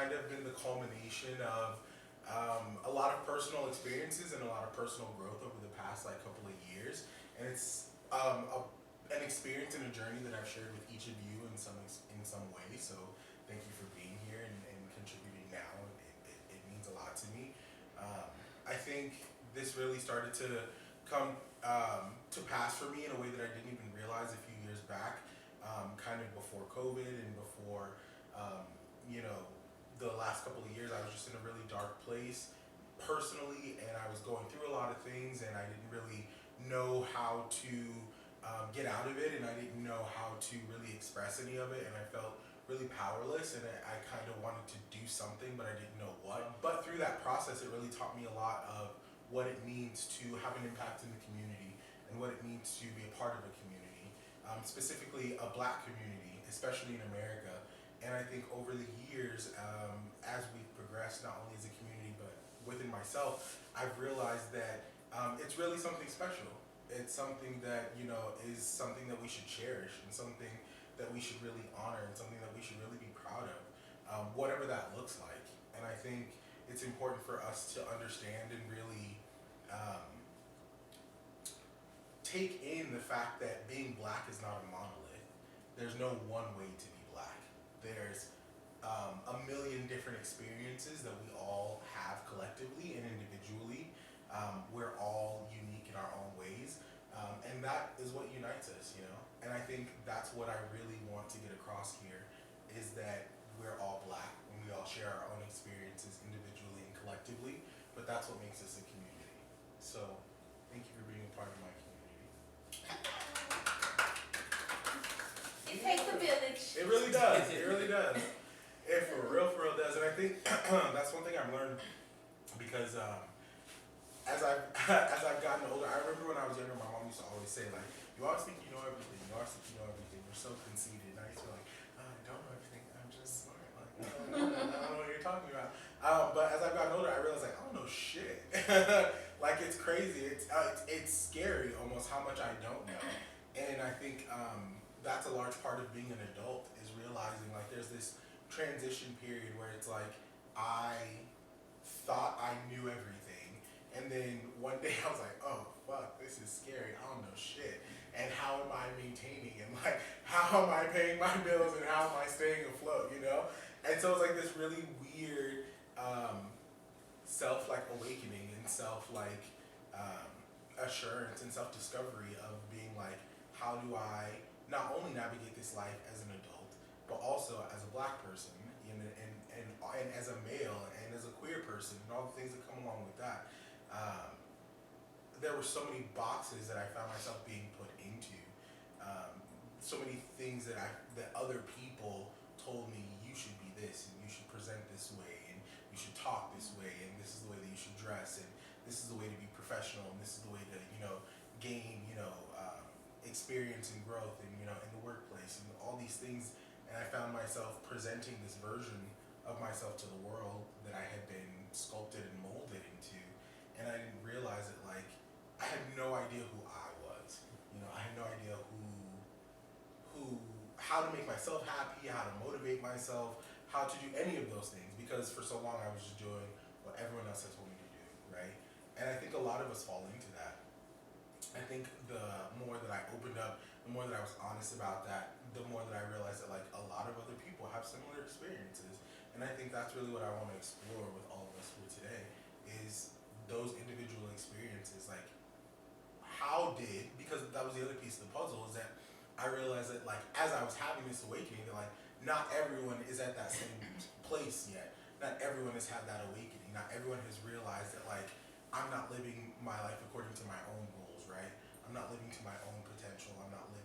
kind of been the culmination of a lot of personal experiences and a lot of personal growth over the past like couple of years, and it's an experience and a journey that I've shared with each of you in some way. So thank you for being here and contributing now. It means a lot to me. I think this really started to come to pass for me in a way that I didn't even realize a few years back, kind of before COVID and before, um, you know, the last couple of years. I was just in a really dark place personally, and I was going through a lot of things, and I didn't really know how to get out of it, and I didn't know how to really express any of it, and I felt really powerless, and I kind of wanted to do something, but I didn't know what. But through that process, it really taught me a lot of what it means to have an impact in the community and what it means to be a part of a community, specifically a black community, especially in America. And I think over the years, as we've progressed, not only as a community, but within myself, I've realized that it's really something special. It's something that, is something that we should cherish and something that we should really honor and something that we should really be proud of, whatever that looks like. And I think it's important for us to understand and really um, take in the fact that being black is not a monolith. There's no one way to be black. There's a million different experiences that we all have collectively and individually. We're all unique in our own ways, and that is what unites us. And I think that's what I really want to get across here is that we're all black and we all share our own experiences individually and collectively, but that's what makes us a community. So, thank you for being a part of my community. It takes a village. It really does. It really does. It for real does. And I think that's one thing I've learned because as I've gotten older, I remember when I was younger, my mom used to always say like, "You always think you know everything. You always think you know everything. You're so conceited." And I used to be like, "Oh, I don't know everything. I'm just smart. Like, I don't know what you're talking about." But as I've gotten older, I realized like I don't know shit. Like it's crazy. It's scary almost how much I don't know. And I think that's a large part of being an adult is realizing like there's this transition period where it's like I thought I knew everything, and then one day I was like, oh fuck, this is scary. I don't know shit. And how am I maintaining and like how am I paying my bills and how am I staying afloat? And so it's like this really weird self awakening and self assurance and self discovery of being like, how do I not only navigate this life as an adult, but also as a black person, and as a male and as a queer person and all the things that come along with that. There were so many boxes that I found myself being put into. So many things that other people told me you should be this and you should present this way and you should talk this way and this is the way that you should dress and this is the way to be professional and this is the way to gain experience and growth and in the workplace and all these things. And I found myself presenting this version of myself to the world that I had been sculpted and molded into, and I didn't realize it. Like I had no idea who I was. I had no idea how to make myself happy, how to motivate myself, how to do any of those things, because for so long I was just doing what everyone else had told me to do, right? And I think a lot of us fall into that. I think the more that I opened up, the more that I was honest about that, the more that I realized that like a lot of other people have similar experiences. And I think that's really what I want to explore with all of us here today is those individual experiences. Like because that was the other piece of the puzzle, is that I realized that like as I was having this awakening that like not everyone is at that same place yet. Not everyone has had that awakening. Not everyone has realized that like I'm not living my life according to my own rules, right? I'm not living to my own potential. I'm not living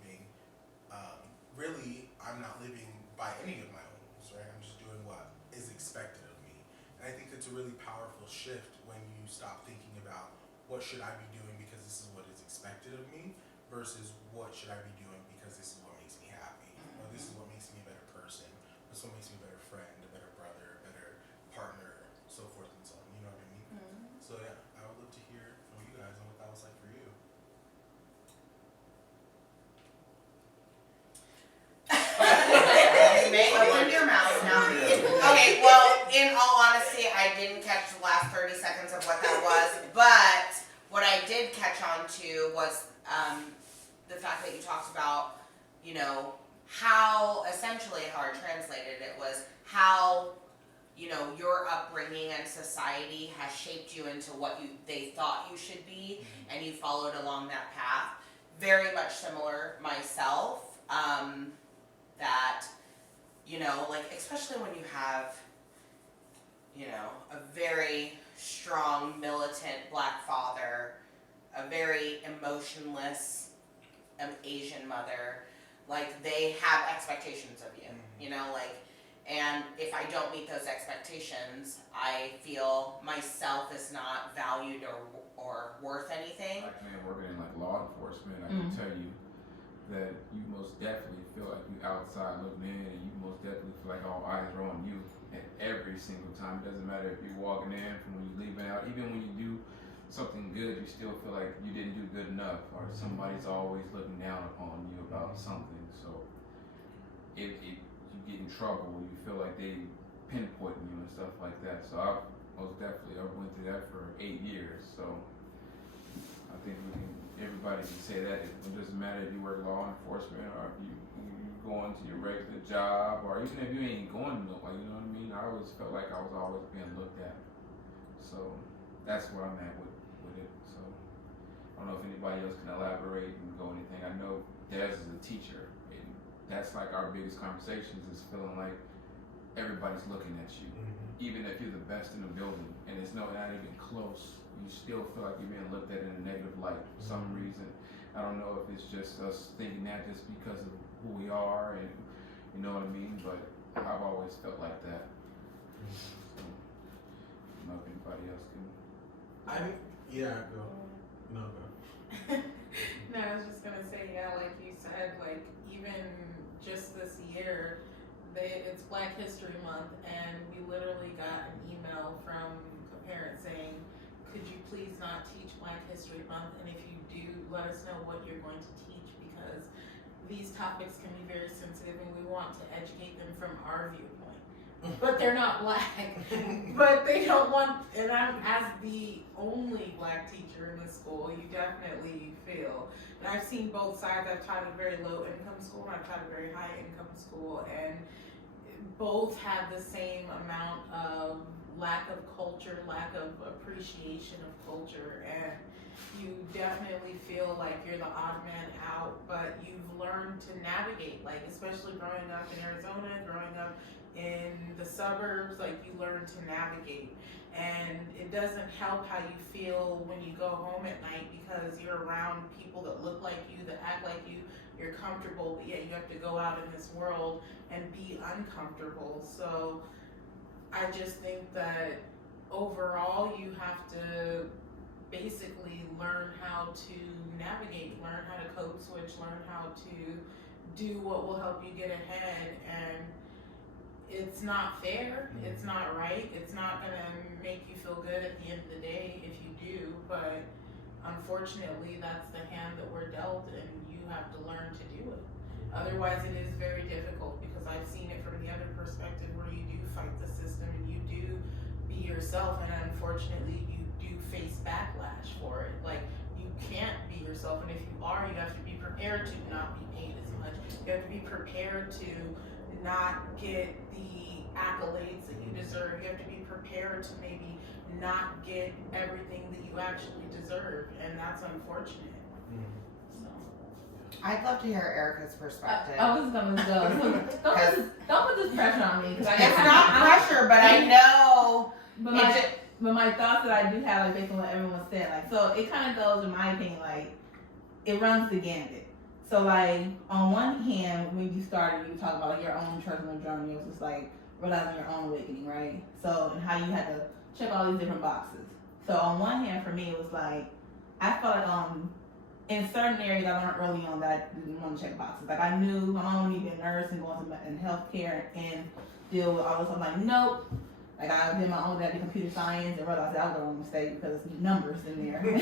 I'm not living by any of my own rules, right? I'm just doing what is expected of me. And I think it's a really powerful shift when you stop thinking about what should I be doing because this is what is expected of me versus what should I be doing because this is what makes me happy, or this is what makes me a better person, or this is what makes me a better friend, a better brother, a better partner, so forth and so on. You know what I mean? Mm-hmm. So yeah, I would love to hear from you guys on what that was like for you. You may open your mouth now. Okay, well, about, you know, how essentially how I translated it was how, you know, your upbringing and society has shaped you into what they thought you should be, and you followed along that path. Very much similar myself. That, you know, like especially when you have, you know, a very strong militant black father, a very emotionless Asian mother, like they have expectations of you, you know, like, and if I don't meet those expectations, I feel myself is not valued or worth anything. Like, man, working in like law enforcement, I can tell you that you most definitely feel like you outside looking in, and you most definitely feel like all eyes are on you at every single time. It doesn't matter if you're walking in from when you're leaving out, even when you do something good, you still feel like you didn't do good enough, or somebody's always looking down upon you about something. So if you get in trouble, you feel like they pinpointing you and stuff like that. So I went through that for 8 years. So I think everybody can say that. It doesn't matter if you work law enforcement or if you go into your regular job, or even if you ain't going nowhere, you know what I mean? I always felt like I was always being looked at. So that's where I'm at with it. So I don't know if anybody else can elaborate and go anything. I know Des is a teacher, and that's like our biggest conversations is feeling like everybody's looking at you. Even if you're the best in the building and it's not even close, you still feel like you're being looked at in a negative light for some reason. I don't know if it's just us thinking that just because of who we are, and you know what I mean, but I've always felt like that. So, I don't know if anybody else can. Go. No, go. No, I was just gonna say, yeah, like you said, like even just this year, it's Black History Month, and we literally got an email from a parent saying, could you please not teach Black History Month, and if you do, let us know what you're going to teach, because these topics can be very sensitive and we want to educate them from our viewpoint. But they're not black. But they don't want, and I'm as the only black teacher in the school, you definitely feel. And I've seen both sides. I've taught a very low income school and I've taught a very high income school, and both have the same amount of lack of culture, lack of appreciation of culture, and you definitely feel like you're the odd man out, but you've learned to navigate, like especially growing up in Arizona, growing up in the suburbs, like you learn to navigate. And it doesn't help how you feel when you go home at night, because you're around people that look like you, that act like you, you're comfortable, but yet you have to go out in this world and be uncomfortable. So I just think that overall you have to basically learn how to navigate, learn how to code switch, learn how to do what will help you get ahead. And it's not fair, it's not right, it's not gonna make you feel good at the end of the day if you do, but unfortunately that's the hand that we're dealt, and you have to learn to do it. Otherwise it is very difficult, because I've seen it from the other perspective where you do fight the system and you do be yourself, and unfortunately you do face backlash for it. Like, you can't be yourself, and if you are, you have to be prepared to not be paid as much. You have to be prepared to not get the accolades that you deserve. You have to be prepared to maybe not get everything that you actually deserve, and that's unfortunate. I'd love to hear Erica's perspective. I was gonna go. Don't put this pressure on me. Cause It's not pressure, but I know. But my thoughts that I do have, like based on what everyone said, like, so it kind of goes, in my opinion, like it runs the gambit. So like on one hand, when you started, you talk about like your own personal journey. It was just like realizing your own awakening, right? So, and how you had to check all these different boxes. So on one hand, for me, it was like I felt like in certain areas I learned early on that I didn't want to check boxes. Like I knew my mom wanted me to be a nurse and go into healthcare and deal with all this. I'm like, nope. Like I did my own did computer science and realized that was the wrong mistake because there's numbers in there. I'm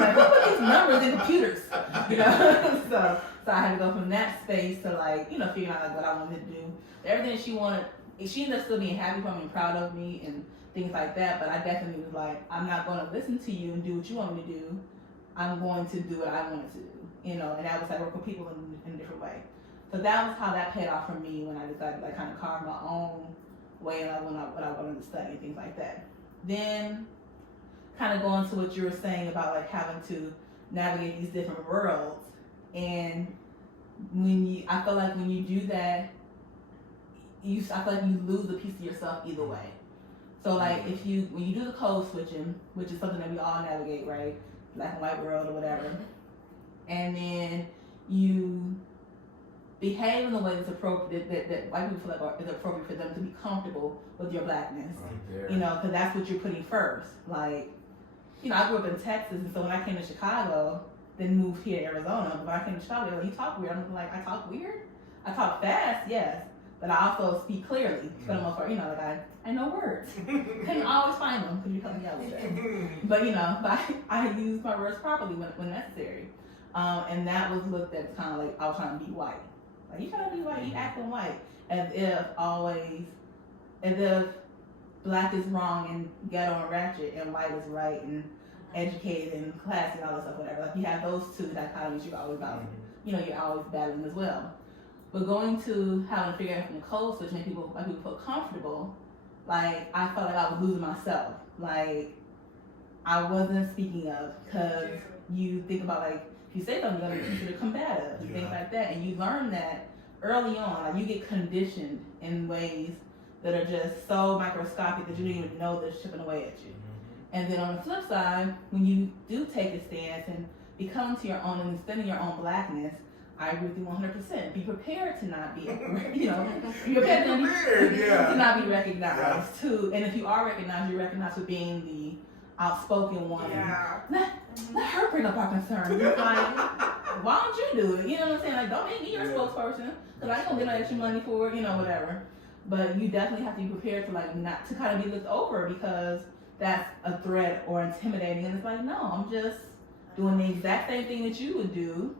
like, who put these numbers in computers? You know? so I had to go from that space to like, you know, figuring out like what I wanted to do. Everything she wanted, she ended up still being happy for me and proud of me and things like that, but I definitely was like, I'm not going to listen to you and do what you want me to do. I'm going to do what I wanted to do. and that was like work with people in a different way. So that was how that paid off for me when I decided to like kind of carve my own way and like what I wanted to study and things like that. Then kind of going to what you were saying about like having to navigate these different worlds, and I feel like when you do that, I feel like you lose a piece of yourself either way. So like when you do the code switching, which is something that we all navigate, right? Black and white world or whatever, and then you behave in a way that's appropriate, that white people feel like is appropriate for them to be comfortable with your blackness. Right there. Because that's what you're putting first. Like, I grew up in Texas, and so when I came to Chicago, then moved here to Arizona. But when I came to Chicago, they're like, you talk weird. I'm like, I talk weird? I talk fast, yes. But I also speak clearly. For the most part, like I know words. Can't always find them because you come me out with that. But I use my words properly when necessary. And that was looked at kind of like I was trying to be white. Like, you trying to be white, you acting white. As if black is wrong and ghetto and ratchet, and white is right and educated and classy and all that stuff, whatever. Like, you have those two dichotomies you're always battling. You're always battling as well. But going to having to figure out from the code switch, make people feel comfortable, like, I felt like I was losing myself. Like, I wasn't speaking up, because you think about, like, if you say something, you're going to be considered combative and things like that. And you learn that early on. Like, you get conditioned in ways that are just so microscopic that you don't even know they're chipping away at you. And then on the flip side, when you do take a stance and become to your own and extending your own blackness, I agree with you 100%. Be prepared to not be, be prepared to not be recognized too. And if you are recognized, you're recognized for being the outspoken one. Yeah. Let her bring up our concerns. Like, why don't you do it? You know what I'm saying? Like, don't make me your spokesperson, because I ain't gonna get no extra money for it, whatever. But you definitely have to be prepared to not to kind of be looked over because that's a threat or intimidating. And it's like, no, I'm just doing the exact same thing that you would do.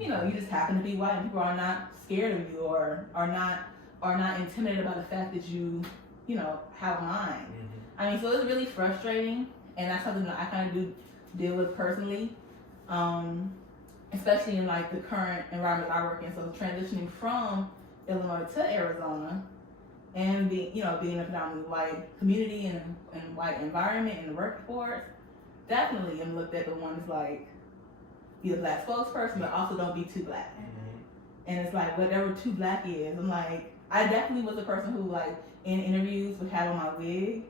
You just happen to be white, and people are not scared of you or are not intimidated by the fact that you have a mind. I mean, so it's really frustrating, and that's something that I kind of do deal with personally, especially in like the current environment I work in. So transitioning from Illinois to Arizona, and being in a predominantly white community and white environment in the workforce, definitely am looked at the ones like, be a black spokesperson, but also don't be too black. And it's like, whatever too black is, I'm like, I definitely was a person who, like, in interviews would have on my wig,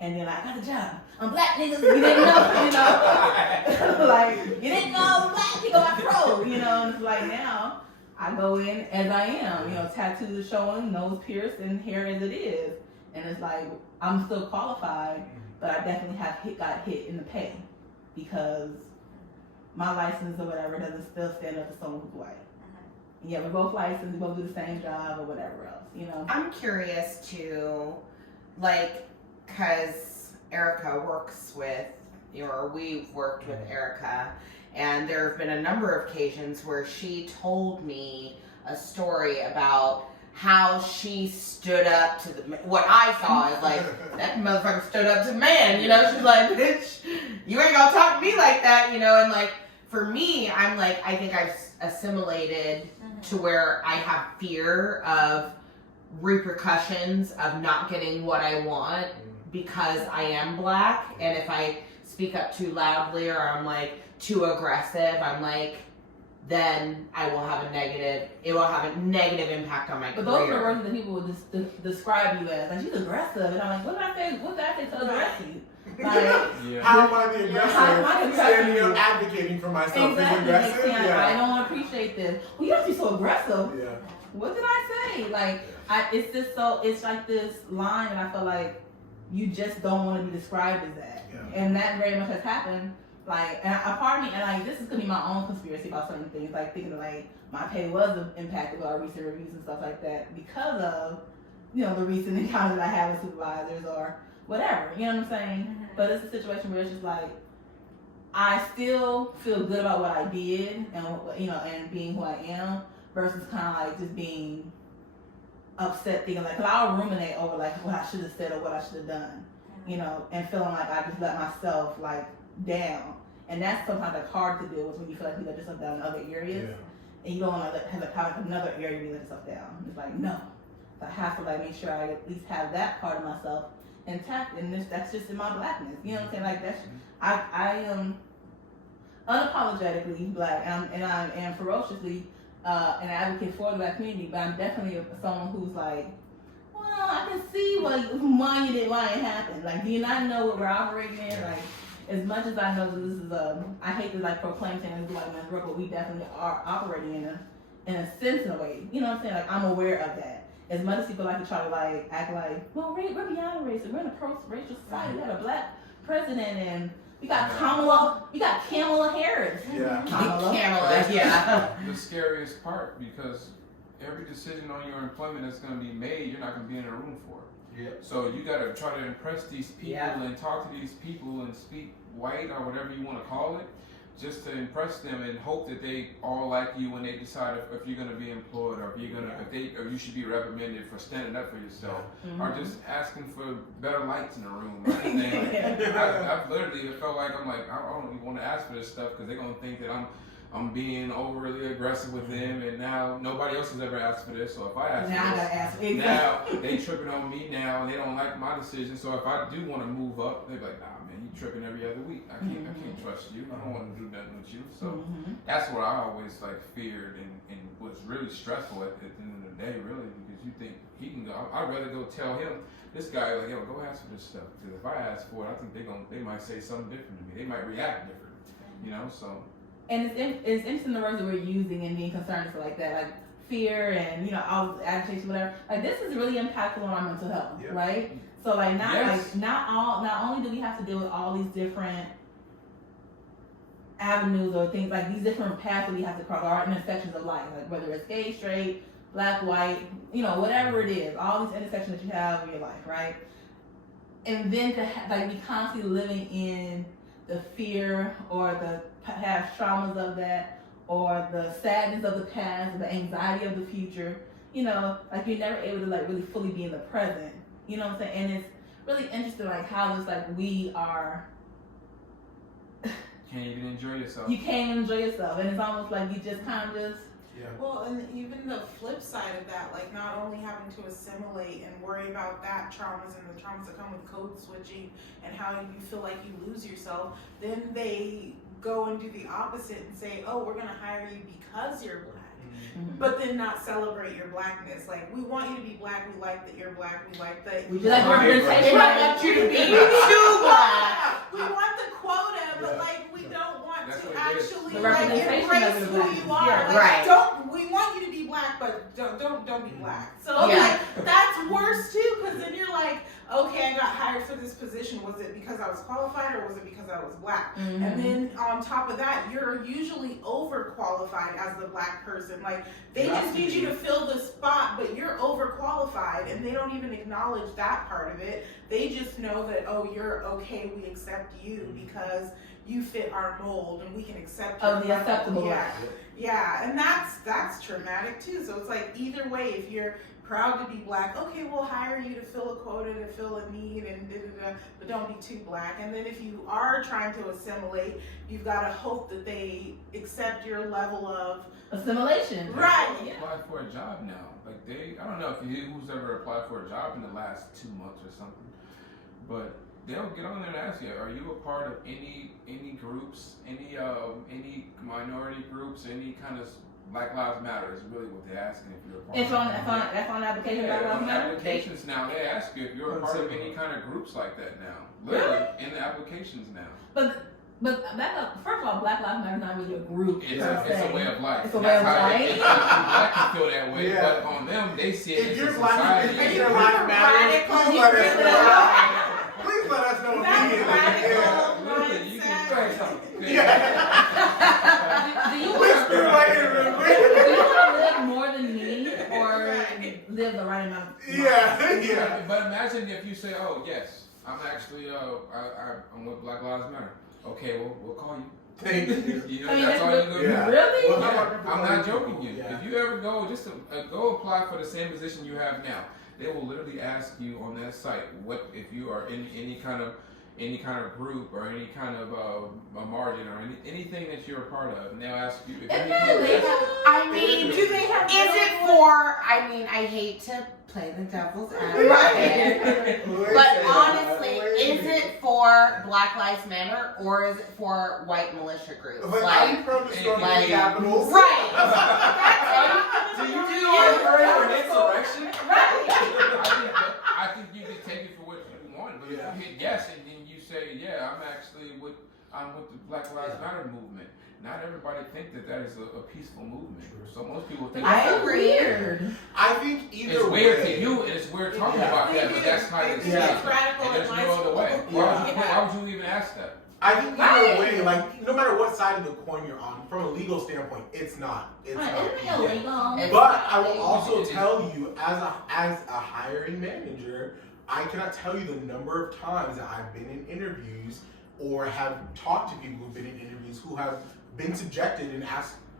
and then like, I got a job. I'm black, niggas. You didn't know, like, you didn't know I was black. You got pro, And it's like, now I go in as I am, tattoos are showing, nose pierced, and hair as it is, and it's like, I'm still qualified, but I definitely got hit in the pay because my license or whatever doesn't still stand up to someone who's white. And yeah, we're both licensed, we both do the same job or whatever else, I'm curious too, like, because Erica works with, or we've worked with Erica, and there have been a number of occasions where she told me a story about how she stood up to what I saw is like, that motherfucker stood up to man, she's like, bitch, you ain't gonna talk to me like that, and like, for me, I'm like, I think I've assimilated to where I have fear of repercussions of not getting what I want because I am black, and if I speak up too loudly or I'm like too aggressive, I'm like, then it will have a negative impact on my career. But those are the words that people would just describe you as. Like, she's aggressive. And I'm like, what did I say to aggress you? Like, how am I the aggressor? How am I standing up advocating for myself exactly. is aggressive? Yeah. I don't appreciate this. Well, you have to be so aggressive. Yeah. What did I say? Like, it's like this line, and I feel like you just don't want to be described as that. Yeah. And that very much has happened. Like, and a part of me, and like, this is gonna be my own conspiracy about certain things, like thinking like my pay was impacted by recent reviews and stuff like that because of, the recent encounters that I had with supervisors or whatever, you know what I'm saying? But it's a situation where it's just like, I still feel good about what I did and, and being who I am versus kind of like just being upset thinking like, cause I'll ruminate over like what I should have said or what I should have done, and feeling like I just let myself like down. And that's sometimes like hard to do is when you feel like you let yourself down in other areas. Yeah. And you don't want to have another area you let yourself down. It's like, no. So I have to like make sure I at least have that part of myself intact, and that's just in my blackness. You know what I'm saying? Like that's I am unapologetically black, and I am ferociously an advocate for the black community. But I'm definitely someone who's like, well, I can see why it happened. Like, do you not know what we're operating in? Like, as much as I know that this is I hate to like proclaim things as like men's work, but we definitely are operating in a sense, in a way. You know what I'm saying? Like, I'm aware of that. As much as people like to try to like act like, well, we're beyond racist. We're in a pro-racial society. We got a black president, and we got Kamala Harris. Yeah. Kamala, yeah. The scariest part, because every decision on your employment that's going to be made, you're not going to be in a room for. Yeah. So you got to try to impress these people Yeah. and talk to these people and speak white or whatever you want to call it, just to impress them and hope that they all like you when they decide if you're going to be employed, or if you're going to, or you should be reprimanded for standing up for yourself, or just asking for better lights in the room. Or anything. I've literally felt like I don't even want to ask for this stuff because they're going to think that I'm being overly aggressive with them, and now nobody else has ever asked for this. So if I ask Now I for gotta ask. this, now they tripping on me now, and they don't like my decision. So if I do want to move up, they're like, nah, man, you tripping every other week. I can't trust you. I don't want to do nothing with you. So that's what I always like feared and was really stressful at the end of the day, really, because you think he can go. I'd rather go tell him. This guy, like, yo, go ask for this stuff. Because if I ask for it, I think they might say something different to me. They might react different, you know. So. And it's interesting the words that we're using and being concerned for like that, like fear and all this agitation, whatever. Like, this is really impactful on our mental health, right? So like not only do we have to deal with all these different avenues or things, like these different paths that we have to cross, our intersections of life, like whether it's gay, straight, black, white, whatever it is, all these intersections that you have in your life, right? And then to be constantly living in the fear or the past traumas of that, or the sadness of the past, or the anxiety of the future, like you're never able to like really fully be in the present. You know what I'm saying? And it's really interesting, like how it's like we are. Can't even enjoy yourself. You can't enjoy yourself, and it's almost like you just kind of just. Yeah. Well, and even the flip side of that, like not only having to assimilate and worry about that traumas and the traumas that come with code switching and how you feel like you lose yourself, then they go and do the opposite and say, oh, we're going to hire you because you're black. But then not celebrate your blackness. Like, we want you to be black. We like that you're black. We like that. We like representation. We don't want you to be too black. We want the quota, but like we don't want That's to what it is. actually The like representation embrace of the who black. you are. Yeah, Like, right. we want you to be black, but don't be black. So Yeah. like that's worse too, because then you're like, okay, I got hired for this position. Was it because I was qualified, or was it because I was black? And then on top of that, you're usually overqualified as the black person. Like, they just need you to fill the spot, but you're overqualified, and they don't even acknowledge that part of it. They just know that, oh, you're okay, we accept you because you fit our mold, and we can accept you. Oh, the acceptable black. Yeah, and that's traumatic too. So it's like, either way, if you're proud to be black, okay, we'll hire you to fill a quota, to fill a need, and but don't be too black. And then if you are trying to assimilate, you've got to hope that they accept your level of Assimilation. right. They apply for a job now. Like I don't know if who's ever applied for a job in the last 2 months or something, but they'll get on there and ask you, are you a part of any groups, any minority groups, any kind of Black Lives Matter is really what they're asking if you're a part It's of on that's on the application. Black Lives on Matter? applications now, they ask you if you're a part of any kind of groups like that now. Literally, in the applications now. But back up. First of all, Black Lives Matter is not really a group. It's per a se. way of life. It's a way of That's how life. It's black can feel that way, Yeah. but on them, they see it If as a you're black, society. if you're your life matters, radical, please you let us really know. are. Please let us know That's immediately. radical. Literally, you can try something. Do you Whisper want right in real quick. to live more than me, or live the right amount? Yeah. But imagine if you say, "Oh yes, I'm actually I'm with Black Lives Matter." Okay, we'll call you. Thank you. You know, I mean, that's all you're gonna Yeah. do. Really? Well, how Yeah, about people I'm like not joking you. Yeah. If you ever go, just go apply for the same position you have now. They will literally ask you on that site what if you are in any kind of any kind of group or any kind of a margin or anything that you're a part of, and they'll ask you if Isn't you that need illegal? I mean, Do they have? is it for? I mean, I hate to play the devil's advocate, but honestly, is it for Black Lives Matter or is it for white militia groups? But I'm from the struggle like- capitals. Right. Do you Do for you? an insurrection? Right. I think you can take it for what you want, but if you hit yes and then you say, yeah, I'm with the Black Lives Matter movement. Not everybody think that is a peaceful movement. So most people think I it's agree. Weird. I think either It's way. weird to you, and it's weird talking about that, but that's how it's Yeah. It's radical and in there's my no other way. school. Why would you even ask that? I think either Right. way, like no matter what side of the coin you're on, from a legal standpoint, it's not. It's Right, not. isn't it illegal? It's But not I will legal. also tell you, as a hiring manager, I cannot tell you the number of times that I've been in interviews or have talked to people who've been in interviews who have been subjected and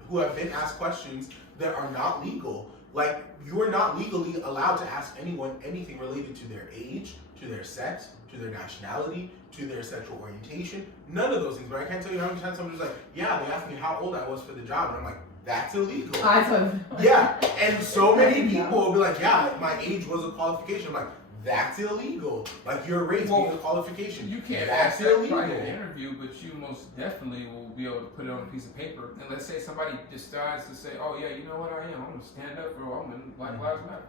who have been asked questions that are not legal. Like, you are not legally allowed to ask anyone anything related to their age, to their sex, to their nationality, to their sexual orientation. None of those things. But I can't tell you how many times someone was like, yeah, they asked me how old I was for the job. And I'm like, that's illegal. I told you. Yeah, and so many people will be like, yeah, my age was a qualification. I'm like, that's illegal. Like, your race being a qualification. You can't That's ask that illegal. in an interview, but you most definitely will be able to put it on a piece of paper. And let's say somebody decides to say, oh yeah, you know what I am? I'm gonna stand up for I'm in Black Lives Matter.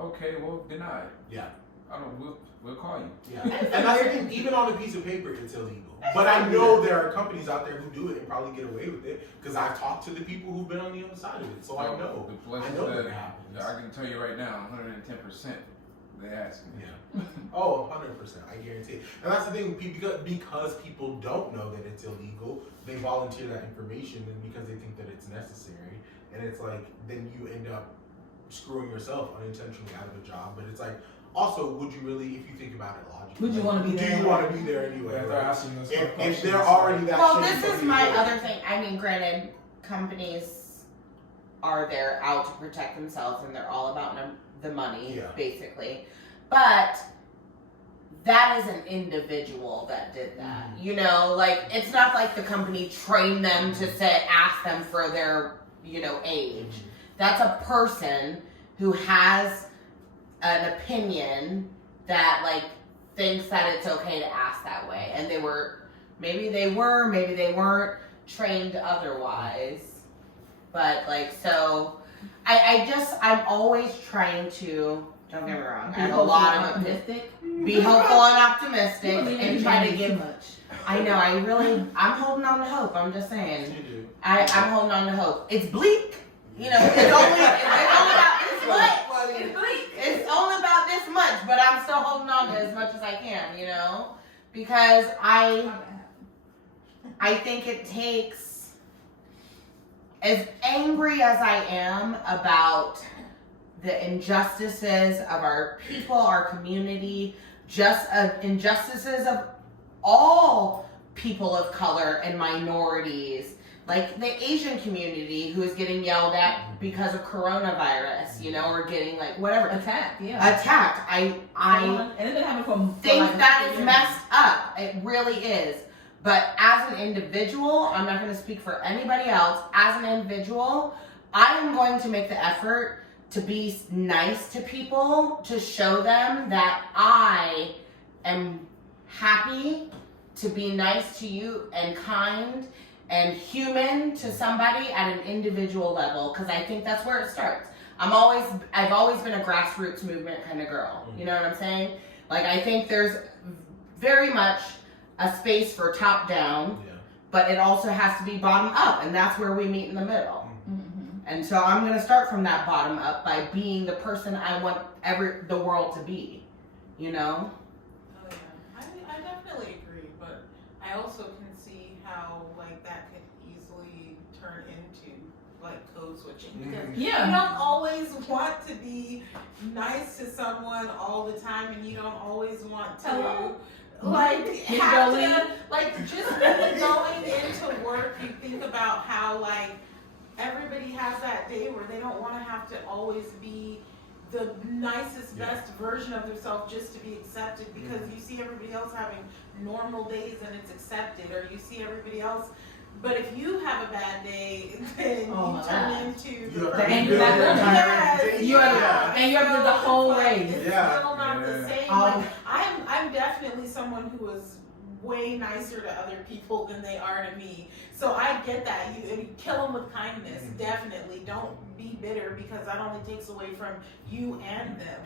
Okay, well, denied. Yeah. I don't. We'll call you. Yeah, and that's the thing. Even on a piece of paper, it's illegal. But I know there are companies out there who do it and probably get away with it because I've talked to the people who've been on the other side of it, so I know. The places I know that that happens. I can tell you right now, 110%. They ask me. Yeah. Oh, 100%. I guarantee it. And that's the thing. Because people don't know that it's illegal, they volunteer that information, and because they think that it's necessary, and it's like then you end up screwing yourself unintentionally out of a job. But it's like, also, would you really, if you think about it logically, Would you want to be there? do you want to be there anyway? If they're Right? asking those If questions, they're already that Well, shitty this is from my the other thing. I mean, granted, companies are there out to protect themselves and they're all about the money, Yeah. basically. But that is an individual that did that. You know, like, it's not like the company trained them to say, ask them for their, age. That's a person who has an opinion that, like, thinks that it's okay to ask that way. And maybe they weren't trained otherwise. But, like, so, I'm always trying to, don't get me wrong, I have a lot of optimistic. be hopeful and optimistic Believe and in try to too give. much. I know, I'm holding on to hope. I'm just saying. You do. I'm holding on to hope. It's bleak. It's only about this much. It's bleak. It's only about this much, but I'm still holding on to as much as I can, because I think it takes, as angry as I am about the injustices of our people, our community, injustices of all people of color and minorities, like the Asian community who is getting yelled at because of coronavirus, or getting like whatever Attacked. Yeah. attacked. I And it's been happening for think like that a is year. messed up. It really is. But as an individual, I'm not going to speak for anybody else. As an individual, I am going to make the effort to be nice to people, to show them that I am happy to be nice to you and kind and human to somebody at an individual level, because I think that's where it starts. I've always been a grassroots movement kind of girl. You know what I'm saying? Like, I think there's very much a space for top down, Yeah. but it also has to be bottom up, and that's where we meet in the middle. Mhm. And so I'm going to start from that bottom up by being the person I want the world to be, Oh yeah, I definitely agree, but I also can see how like that could easily turn into like code switching because you Yeah. don't always want to be nice to someone all the time, and you don't always want to Hello? like Miss have Jolie? to like just really going into work. You think about how like everybody has that day where they don't want to have to always be the nicest, Yeah. best version of themselves just to be accepted because you see everybody else having normal days and it's accepted, or you see everybody else. But if you have a bad day, then Oh my you turn God. into You have The to angry rebuild black your woman. entire Yes, day. You are the- yeah. and you're the whole it's like, race. It's Yeah. still not the Yeah. same. Oh. Like I'm definitely someone who is way nicer to other people than they are to me. So I get that. You kill them with kindness, definitely. Don't be bitter because that only takes away from you and them.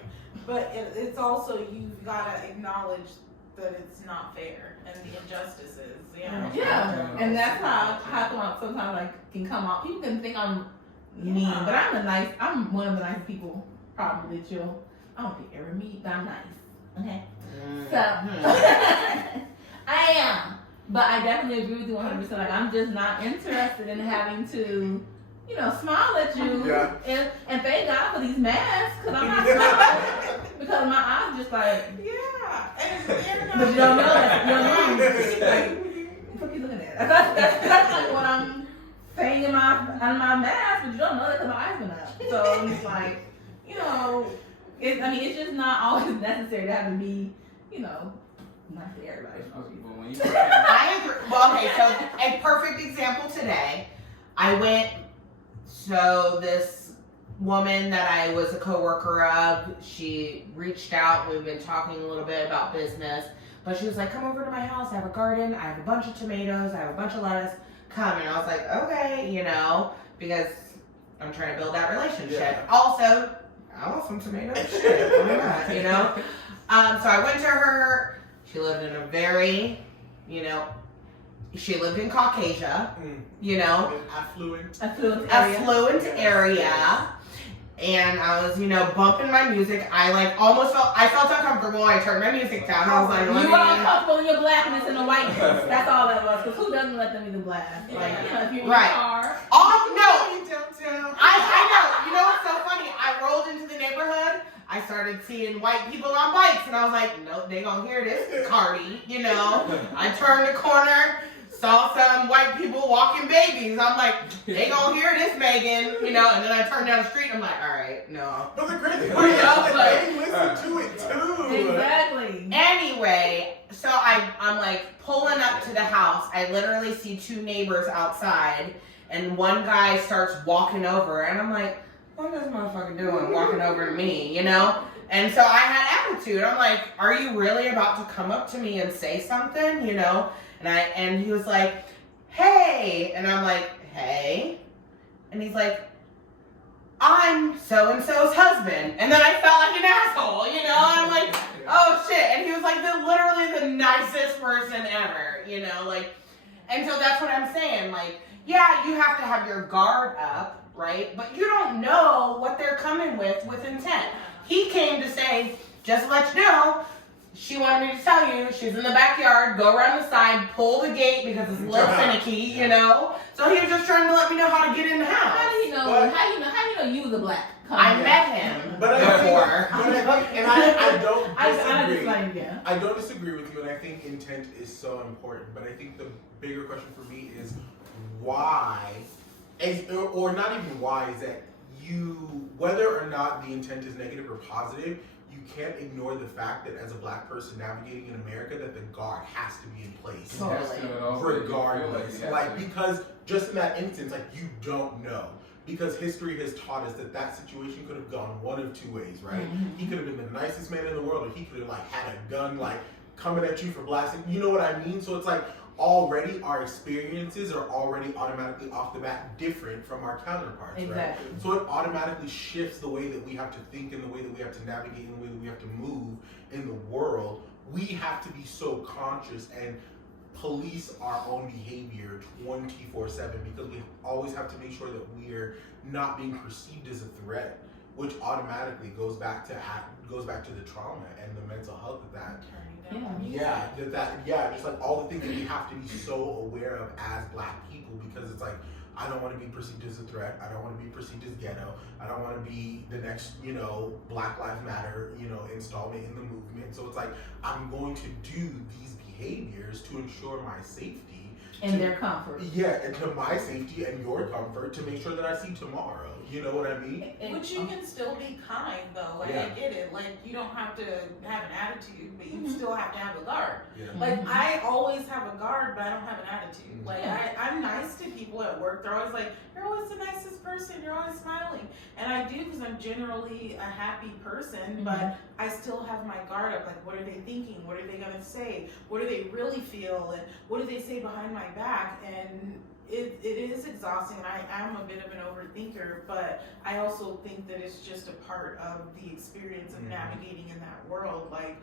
But it's also you've gotta acknowledge that it's not fair and the injustices. Yeah. Yeah, and that's how I sometimes like can come out. People can think I'm mean, Yeah. but I'm one of the nicest people probably that I don't think ever meet, but I'm nice. Okay, so I am, but I definitely agree with you 100%. Like I'm just not interested in having to, smile at you. Yeah. And thank God for these masks, because I'm not smiling because my eyes just like. Yeah. And they're not But you don't know that. You don't know. Like, what are you looking at? That's like what I'm saying in my mask, but you don't know that because my eyes went up. So it's like, it's just not always necessary to have to be, nice to everybody. But when you I agree. Well, okay, so a perfect example today. I went, so this woman that I was a coworker of, she reached out. We've been talking a little bit about business, but she was like, come over to my house. I have a garden. I have a bunch of tomatoes. I have a bunch of lettuce. Come. And I was like, okay, because I'm trying to build that relationship. Yeah. Also, I want some tomatoes. Shit, why not, So I went to her. She lived in a very, she lived in Caucasia, Affluent. Affluent area. And I was, bumping my music. I felt uncomfortable. I turned my music down. I was like, You were uncomfortable in your blackness and the whiteness. That's all that was. Because who doesn't let them be the black? Like, if you're in Right. your car. Oh, no. I know. You know what's so funny? I rolled into the neighborhood. I started seeing white people on bikes. And I was like, nope, they gonna hear this Cardi, I turned the corner. Saw some white people walking babies. I'm like, they gonna hear this, Megan, and then I turned down the street. I'm like, all right, no. But the crazy part is that they listen to it too. Exactly. Anyway, so I'm like pulling up to the house. I literally see two neighbors outside, and one guy starts walking over, and I'm like, what is this motherfucker doing walking over to me, And so I had attitude. I'm like, are you really about to come up to me and say something, And he was like, hey. And I'm like, hey. And he's like, I'm so-and-so's husband. And then I felt like an asshole, And I'm like, oh shit. And he was like literally the nicest person ever, And so that's what I'm saying. Like, yeah, you have to have your guard up, right? But you don't know what they're coming with intent. He came to say, just to let you know, she wanted me to tell you she's in the backyard, go around the side, pull the gate because it's a little finicky, So he was just trying to let me know how to get in the house. How do you know? But- How do you know you was a black? I met him But before. I don't I disagree. just like, yeah. I don't disagree with you, and I think intent is so important. But I think the bigger question for me is why, or not even why, is that whether or not the intent is negative or positive, you can't ignore the fact that as a black person navigating in America, that the guard has to be in place. Regardless. Because just in that instance, you don't know. Because history has taught us that situation could have gone one of two ways, right? Mm-hmm. He could have been the nicest man in the world, or he could have had a gun coming at you for blasting. You know what I mean? So it's already our experiences are already automatically off the bat different from our counterparts, Exactly. right? So it automatically shifts the way that we have to think and the way that we have to navigate and the way that we have to move in the world. We have to be so conscious and police our own behavior 24/7 because we always have to make sure that we're not being perceived as a threat, which automatically goes back to the trauma and the mental health of that. Just all the things that we have to be so aware of as black people, because it's I don't want to be perceived as a threat. I don't want to be perceived as ghetto. I don't want to be the next, Black Lives Matter, installment in the movement. So it's I'm going to do these behaviors to ensure my safety. And their comfort. Yeah, and to my safety and your comfort to make sure that I see tomorrow. You know what I mean? But you can still be kind though. Like, Yeah. I get it. Like, you don't have to have an attitude, but you still have to have a guard. Yeah. Like, I always have a guard, but I don't have an attitude. Mhm. Like, I'm nice to people at work. They're always like, you're always the nicest person. You're always smiling. And I do because I'm generally a happy person, but I still have my guard up. Like, what are they thinking? What are they going to say? What do they really feel? And what do they say behind my back? And it is exhausting, and I am a bit of an overthinker, but I also think that it's just a part of the experience of Mhm. navigating in that world. Like,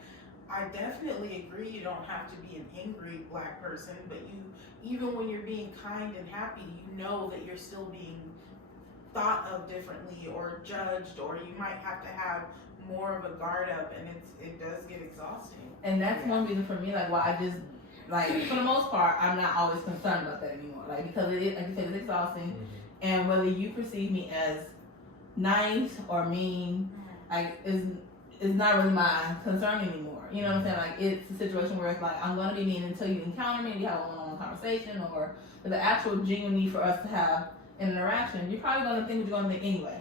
I definitely agree you don't have to be an angry Black person, but you, even when you're being kind and happy, you know that you're still being thought of differently or judged, or you might have to have more of a guard up, and it does get exhausting. And that's one reason for me, like, why I just, like, for the most part, I'm not always concerned about that anymore. Like, because it is, like you said, it's exhausting. And whether you perceive me as nice or mean, like, is not really my concern anymore. You know what I'm saying? Like, it's a situation where it's like, I'm going to be mean until you encounter me, you have a one-on-one conversation, or there's an actual genuine need for us to have an interaction. You're probably going to think what you're going to think anyway.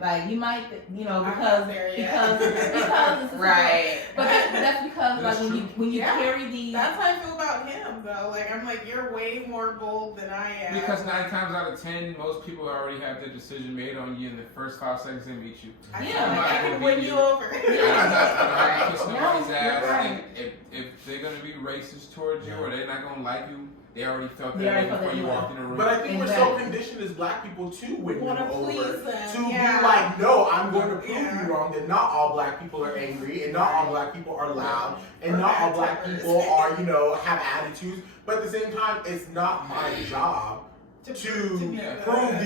Like, you might, you know, I'm because not there yet. because it's a Right. But that's because That's like when you Yeah. carry these. That's how I feel about him, though. Like, I'm like, you're way more bold than I am. Because 9 times out of 10, most people already have their decision made on you in the first 5 seconds they meet you. I Yeah. feel like I can win you over. I'm not gonna kiss nobody's No, ass. you're right. And if they're gonna be racist towards you or they're not gonna like you, they already felt They that already way felt before that you way. walked in the room. But I think we're so Exactly. conditioned as Black people to win them Wanna over, please them, to yeah. be like, no, I'm going to prove Yeah. you wrong that not all Black people are angry and not all Black people are loud and Or not all bad Black tempers. people are, you know, have attitudes. But at the same time, it's not my job to prove the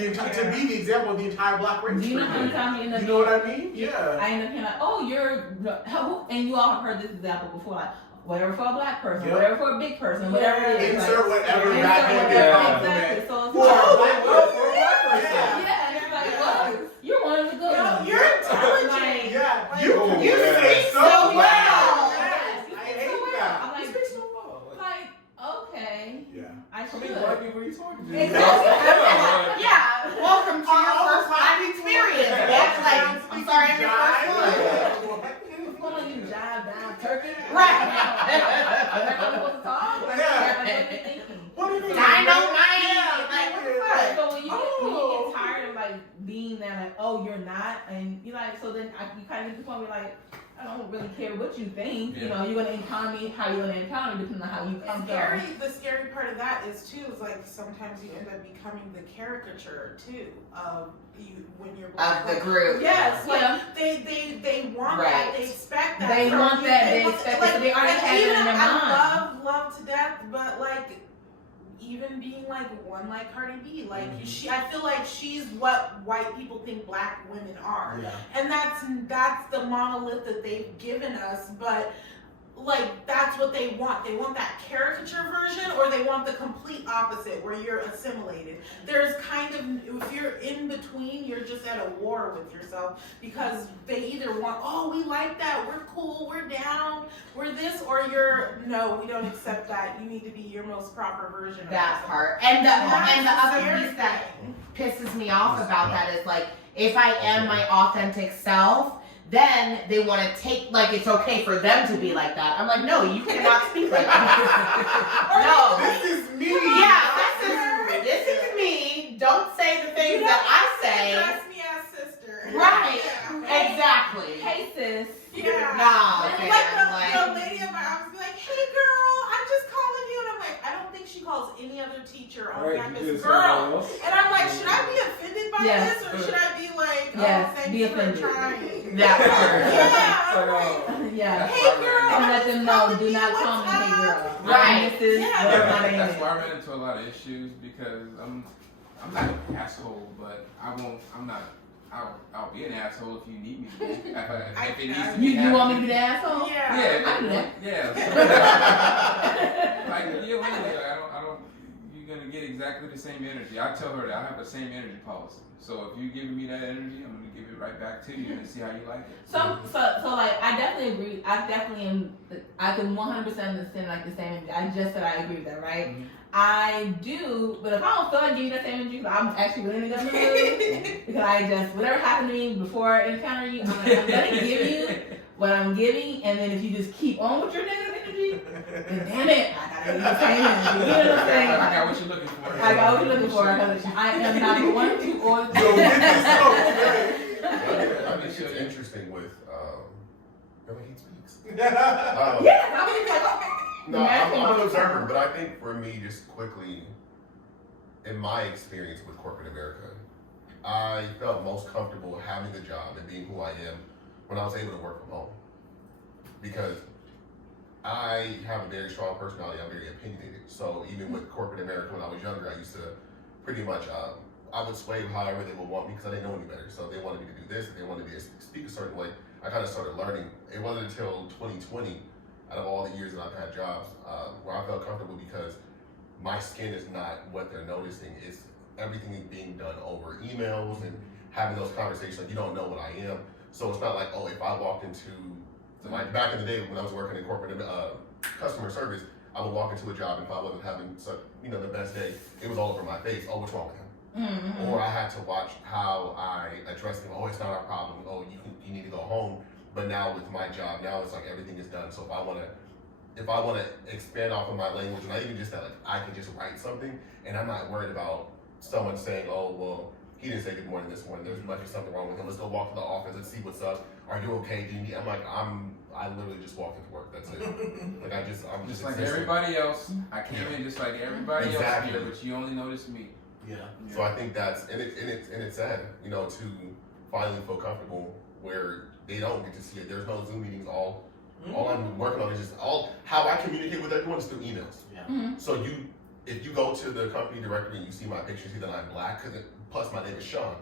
entire, to be the example of the entire Black race. Do you know for how many me. times you end up You know what I mean? Yeah. I end up hearing like, oh, and you all have heard this example before, like whatever for a Black person, Yep. whatever for a big person, whatever it is. Insert like, whatever insert back end whatever, compliment. exactly. So it's For a like, Black person, for a Black person. yeah, it's like, well, you're one of the good No, ones. you're intelligent. Like, Yeah, Like, you you speak speak so so well. well. Yes, you I speak hate so well. that. I'm like, You speak so well. like, okay, Yeah. I How should. many Black people are you talking to? Exactly. Yeah. Welcome to your first Black experience. That's like, I'm sorry, I'm your first one. Come on, you jive down turkey. Right. Am I supposed to talk? Like, Yeah. what are you thinking? What do you mean? Dynamite. Yeah, Like, what the yeah. fuck? So when you get tired of like being that like, oh, you're not, and you like, so then you kind of get to the point where like, I don't really care what you think. You Yeah. know, you're gonna encounter me how you're gonna encounter me depending on how you come The scary part of that is too is like sometimes you end up becoming the caricature too of you when you're Black. Of the group. Yes, like Yeah. they want Right. that, they expect that. They from want you. that, they want- expect it, so they already and have it in even their I mind. love to death, but like even being like one like Cardi B, like Mhm. I feel like she's what white people think Black women are. Yeah. And that's the monolith that they've given us, but like that's what they want. They want that caricature version, or they want the complete opposite where you're assimilated. There's kind of, if you're in between, you're just at a war with yourself, because they either want, oh, we like that, we're cool, we're down, we're this, or you're, no, we don't accept that. You need to be your most proper version of That yourself. part. And the That's other scary piece that thing. pisses me off about that is like, if I am my authentic self, then they want to take, like, it's okay for them to be like that. I'm like, no, you cannot speak like that. No. This is me. Yeah, this is me. Don't say the things that I say. Address me as sister. Right. Yeah. Exactly. Hey sis. Yeah. Nah, Like man, the lady at my office be like, hey girl, I'm just calling you. And I'm like, I don't think she calls any other teacher on campus girl. And I'm like, should I be offended by Yes. this, or should I be like, oh, Yes, thanks be for offended. trying? That part. Yeah, I'm like, Yeah. hey girl, And I'm let just them know, calling do you, not what's call me hey up? girl. Right. This is Yeah. what my name That's is. why I ran into a lot of issues because I'm not an asshole, but I'll be an asshole if you need me to be. If it needs to be You want me to happening. be the asshole? Yeah. Yeah, I do that. Yeah. Like you're I don't. You're gonna get exactly the same energy. I tell her that I have the same energy policy. So if you're giving me that energy, I'm gonna give it right back to you and see how you like it. So like I definitely agree. I definitely am. I can 100% understand like the same. I just said I agree with that, right? Mhm. I do, but if I don't feel like giving you that same energy, I'm actually really in the mood. Because I just, whatever happened to me before I encounter you, I'm gonna give you what I'm giving, and then if you just keep on with your negative energy, then damn it, I gotta give you the same energy. You know what I'm saying? I got what you're looking for. I got what you're looking for, because I am not the 1, 2, or 3. Yo, get this I think it's interesting with when he speaks. Yes, I was like, oh. No, I'm an observer, but I think for me, just quickly, in my experience with corporate America, I felt most comfortable having a job and being who I am when I was able to work from home. Because I have a very strong personality, I'm very opinionated. So even with corporate America, when I was younger, I used to pretty much, I would sway however they would want me because I didn't know any better. So if they wanted me to do this, if they wanted me to speak a certain way, I kind of started learning. It wasn't until 2020, out of all the years that I've had jobs, where I felt comfortable because my skin is not what they're noticing. It's everything is being done over emails and having those conversations. Like, you don't know what I am. So it's not like, oh, if I walked into back in the day when I was working in corporate customer service, I would walk into a job and if I wasn't having the best day, it was all over my face. Oh, what's wrong with him? Mm-hmm. Or I had to watch how I address him. Oh, it's not our problem. Oh, you need to go home. But now with my job, now it's like everything is done. So if I want to expand off of my language, and I even just that, like I can just write something, and I'm not worried about someone saying, oh, well, he didn't say good morning this morning. There must be something wrong with him. Let's go walk to the office. Let's see what's up. Are you okay? Do you need? I literally just walked into work. That's it. Like I'm just like existing. everybody else. I came in just like everybody Exactly. else here, but you only noticed me. Yeah. So I think that's and it's sad, to finally feel comfortable where they don't get to see it. There's no Zoom meetings. All I'm working on is just how I communicate with everyone is through emails. Yeah. Mm-hmm. So if you go to the company directory and you see my picture, you see that I'm black, plus my name is Sean.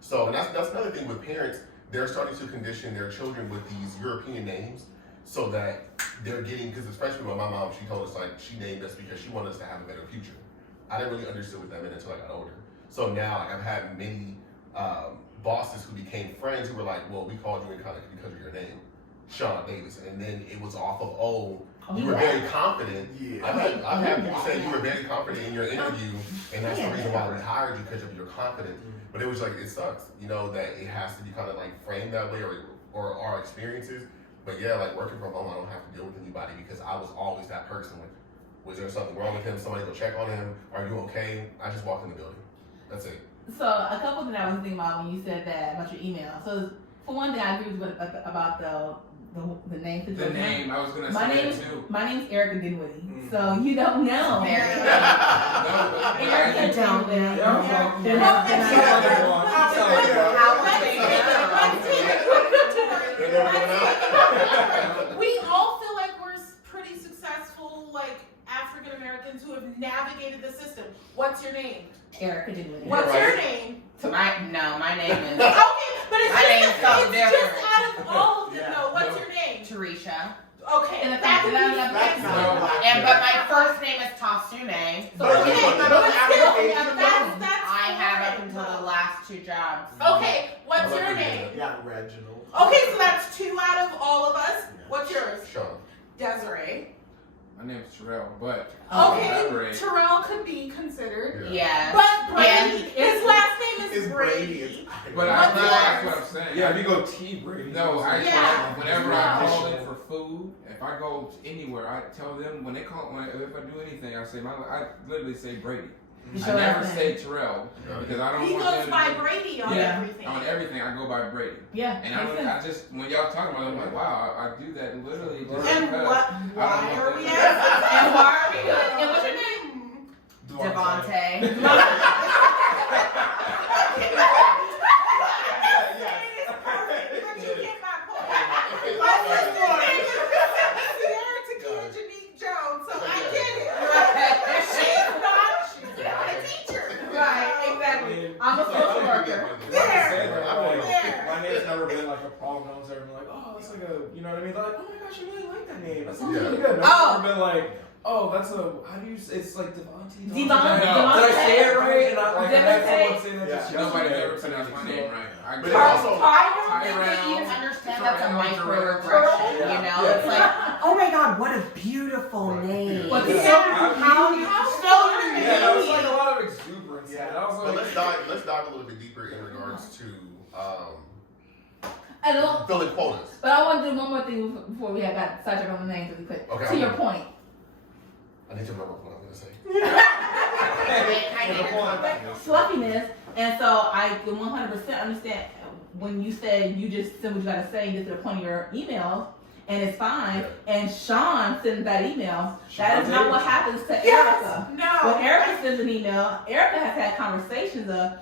So and that's another thing with parents. They're starting to condition their children with these European names so that they're getting, because especially with my mom, she told us like she named us because she wanted us to have a better future. I didn't really understand what that meant until I got older. So now I've had many bosses who became friends who were like, well, we called you in college because of your name, Sean Davis. And then it was off of, you were very confident. Yeah. I've had people say you were very confident in your interview, and that's the reason why we hired you, because of your confidence. But it was like, it sucks, that it has to be kind of like framed that way or our experiences. But yeah, like working from home, I don't have to deal with anybody because I was always that person. Like, was there something wrong with him? Somebody go check on him? Are you okay? I just walked in the building. That's it. So a couple things I was thinking about when you said that about your email. So for one thing, I agree with about the name situation. The name, I was gonna My say name that too. My name's Erica Dinwiddie. So you don't know. Very good. Erica Dinwiddie. We all feel like we're pretty successful, like African Americans who have navigated the system. What's your name? Erica Dinwiddie. What's your name? My name is Okay, but it's My name's so just different. out of all of them. Yeah. No, what's your name? Teresa. Okay, And that could be That's not No. black. But my first name is Tasune. But Okay, you but don't have still, to age that's I have up fine. until the last 2 jobs. Okay, what's I love your your name? Yeah, Reginald. Okay, so that's 2 out of all of us. What's yours? Sean. Desiree. My name's Terrell, but Okay, elaborate. Terrell could be considered. Yes. But Brady, Yeah. his last name is It's Brady. Brady. But What's I realize yours? what I'm saying. Yeah, if you go T Brady. No, I Yeah. whenever I No. call in for food, if I go anywhere, I tell them when they call if I do anything, I literally say Brady. It's I your never last say name. Terrell because I don't He want goes them to by do- Brady on Yeah, everything. on everything I go by Brady. Yeah. And makes sense. I just when y'all talking about it, I'm like, wow, I do that literally just And because what? I Why don't are want we them- asking? And why are we good? And what's your name? Devontae. But you get my point. My sister's name is Sierra Tequila Janique Jones, so I get it. She's not a teacher. Right, exactly. I'm a social worker. My name's never been like a problem. No one's ever been like, oh, that's like a, you know what I mean? They're like, oh my gosh, I really like that name. That sounds Yeah. really good. No Oh. one's ever been like, oh, that's a, how do you say, it's like Devontae. Devontae. Did I say it right? And I like, I had Devontae. someone say that just Nobody yesterday. ever pronounced my name right. I But I don't think they Tyrell. even understand Tyrell that's a Terrell. microaggression, Yeah. you know? Yeah. It's like, oh, oh my God, what a beautiful Right. name. Well, Yeah. yeah. How so Yeah, that was like a lot of exuberance. Yeah. That was But like, let's dive a little bit deeper in regards to I don't. filling quotas. But I want to do one more thing before we got sidetracked on the names really quick. Okay, To I'm your ready. point. I need to remember what I'm gonna say. Fluffiness, and so I can 100% understand when you said you just send what you gotta say, get to the point of your emails, and it's fine. And Sean sends that email. That is not what happens to Erica. No. When Erica sends an email, Erica has had conversations of,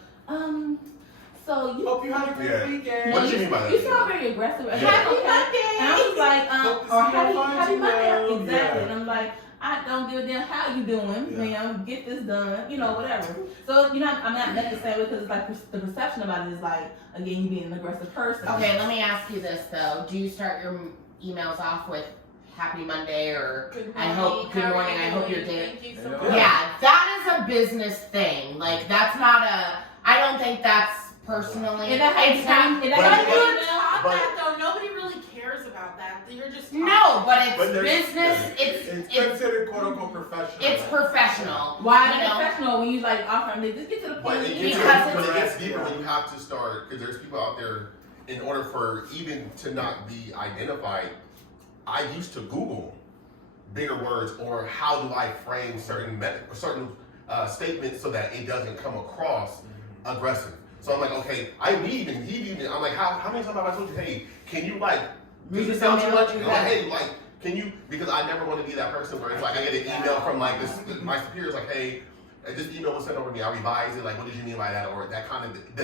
so you. hope you had a great Yeah. weekend. What did you mean by that? You sound very aggressive. Yeah. Happy Monday. And I was like, Hope to or see you on happy Monday. Monday. Exactly. Yeah. And I'm like, I don't give a damn how you doing, ma'am. Get this done, whatever. So, I'm not meant to say it because it's like the perception about it is like, again, you being an aggressive person. Okay, let me ask you this though. Do you start your emails off with Happy Monday or Good I hope good morning, I hope your day. Thank you so Yeah. much. Yeah, that is a business thing. Like that's not I don't think that's personally And that it's not and that But has you- email. Top But- that though, nobody really cares about that. You're just no, but it's But there's- business, It's it's considered quote unquote professional. it's professional. Why You is it know? professional when you like offer them? Just get to the But point. it You gets, Because but it it's- gets deeper when you have to start, because there's people out there, in order for even to not be identified, I used to Google bigger words or how do I frame certain statements so that it doesn't come across aggressive. So I'm like, okay, I'm like, how many times have I told you, hey, can you like, does it sound too much? I'm like, hey, like, can you, because I never want to be that person where it's like, I get an email from like this, my superior's like, hey, this email was sent over to me, I revised it, like, what did you mean by that? Or that kind of,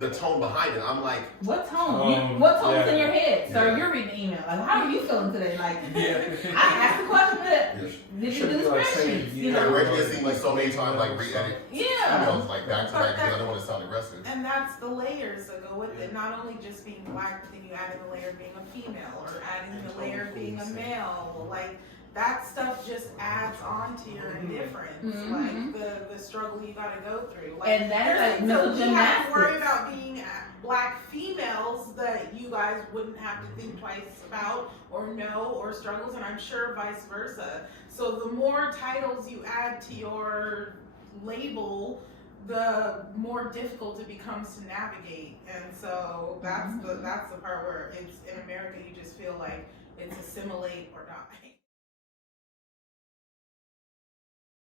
the tone behind it. I'm like, What tone? What tone's in your head, sir? Yeah. You're reading the email. Like, how are you feeling today? Like, Yeah. I asked the question that yes. did you Should do be like spreadsheets? saying, You Like, know? Reggie has seen me so many times, like, re-edit Yeah. emails, like, back to back, because I don't want to sound aggressive. And that's the layers that go with it. Not only just being black, but then you add in the layer of being a female, or adding the layer of being a male. Like that stuff just adds on to your indifference. Mhm. Like the struggle you gotta go through. Like, And that's there's like things mental that we have to worry gymnastics. about being black females that you guys wouldn't have to think twice about or know, or struggles, and I'm sure vice versa. So the more titles you add to your label, the more difficult it becomes to navigate. And so that's the part where it's in America you just feel like it's assimilate or die.